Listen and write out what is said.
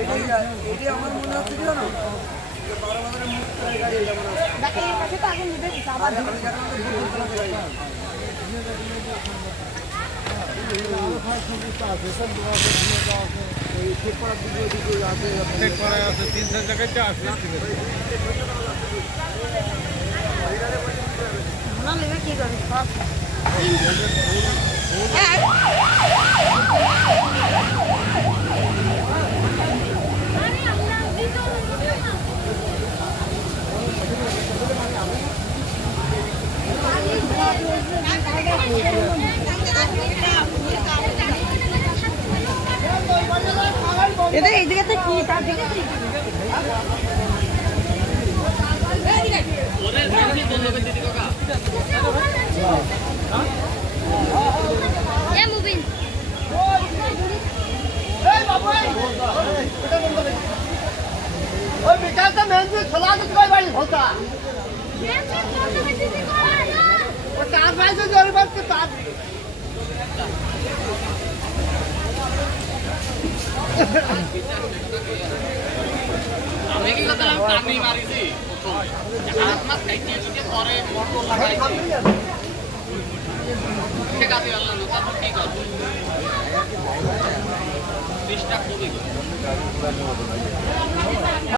এটাই আমার মনে হচ্ছে কি জানো, যে 12 বাজারের মুখ গাড়ি এটা মনে হচ্ছে। এই পাশে তো আগুন নিবে আবার আমি জানি না ভুল চালাতে গাড়ি। চেক করা আছে 3-4 জায়গায় যা আছে না নেবে কি করে সব এটা এই জায়গাতে কি তার দিকে ওই বিকালটা মেহেন্দি খোলা তো কই বাড়ি হোতা ও তার বাইরে জোরে বাজছে তার আমি কি করলাম আমি মারিছি হাত মাছ খাইছি এদিকে পরে মোটর লাগাইছি ঠিক আছে আল্লাহ না তারপর কি করব 20টা খুবই